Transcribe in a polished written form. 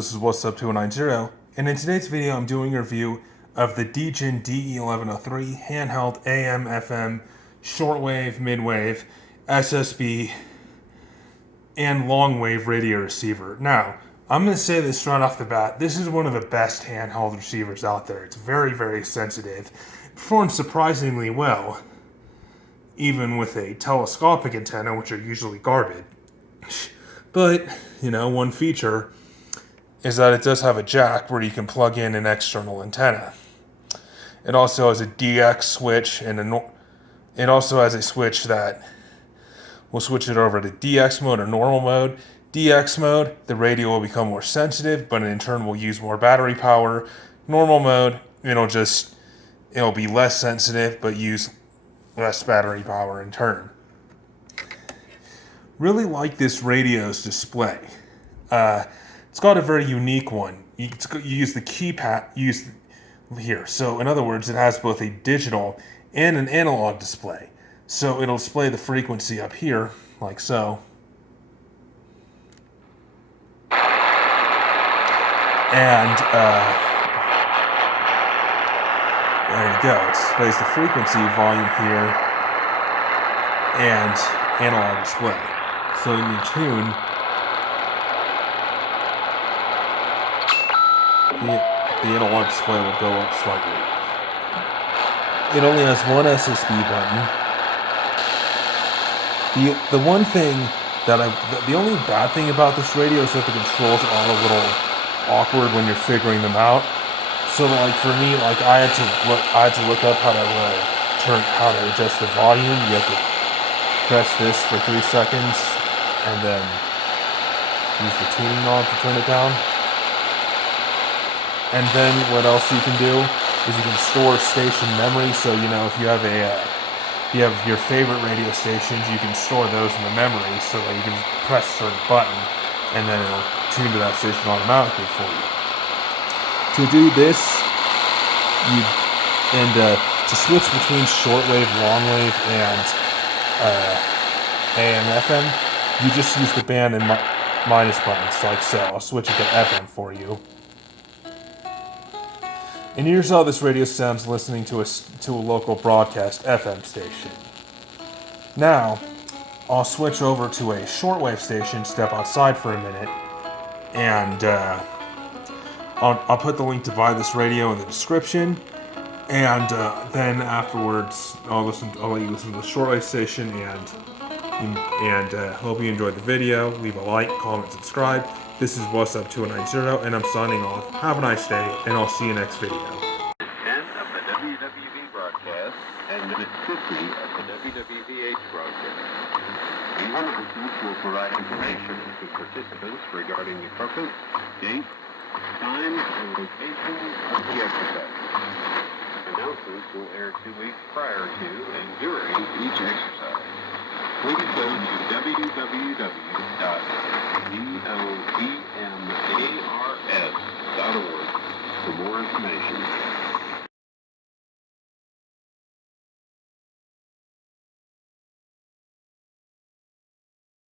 this is What's Up 2090, and in today's video I'm doing a review of the Degen DE1103 handheld AM, FM, shortwave, midwave, SSB, and longwave radio receiver. Now, I'm going to say this right off the bat, this is one of the best handheld receivers out there. It's very, very sensitive, performs surprisingly well, even with a telescopic antenna, which are usually garbage. But, you know, one feature is that it does have a jack where you can plug in an external antenna. It also has a DX switch, and it also has a switch that will switch it over to DX mode or normal mode. DX mode, the radio will become more sensitive, but in turn will use more battery power. Normal mode, it'll be less sensitive, but use less battery power in turn. Really like this radio's display. It's got a very unique one. You use the keypad here. So in other words, it has both a digital and an analog display. So it'll display the frequency up here, like so. And there you go. It displays the frequency, volume here, and analog display. So in your tune, the analog display will go up slightly. It only has one SSB button. The one thing the only bad thing about this radio is that the controls are a little awkward when you're figuring them out. So like for me, like I had to look up how to adjust the volume. You have to press this for 3 seconds and then use the tuning knob to turn it down. And then what else you can do is you can store station memory. So you know, if you have your favorite radio stations, you can store those in the memory so that you can press a certain button and then it'll tune to that station automatically for you. To do this, to switch between shortwave, longwave, and AM, FM, you just use the band and minus buttons, like so. I'll switch it to FM for you. And here's how this radio sounds listening to a local broadcast FM station. Now, I'll switch over to a shortwave station, step outside for a minute, and I'll put the link to buy this radio in the description, and then afterwards I'll let you listen to the shortwave station, and hope you enjoyed the video. Leave a like, comment, subscribe. This is What's Up 2090, and I'm signing off. Have a nice day, and I'll see you next video. End of the WWV broadcast and the 50 of the WWVH broadcast. The announcements will provide information to participants regarding the purpose, date, time, and location of the exercise. Announcements will air 2 weeks prior to and during each exercise. Please go to www.dodemars.org for more information.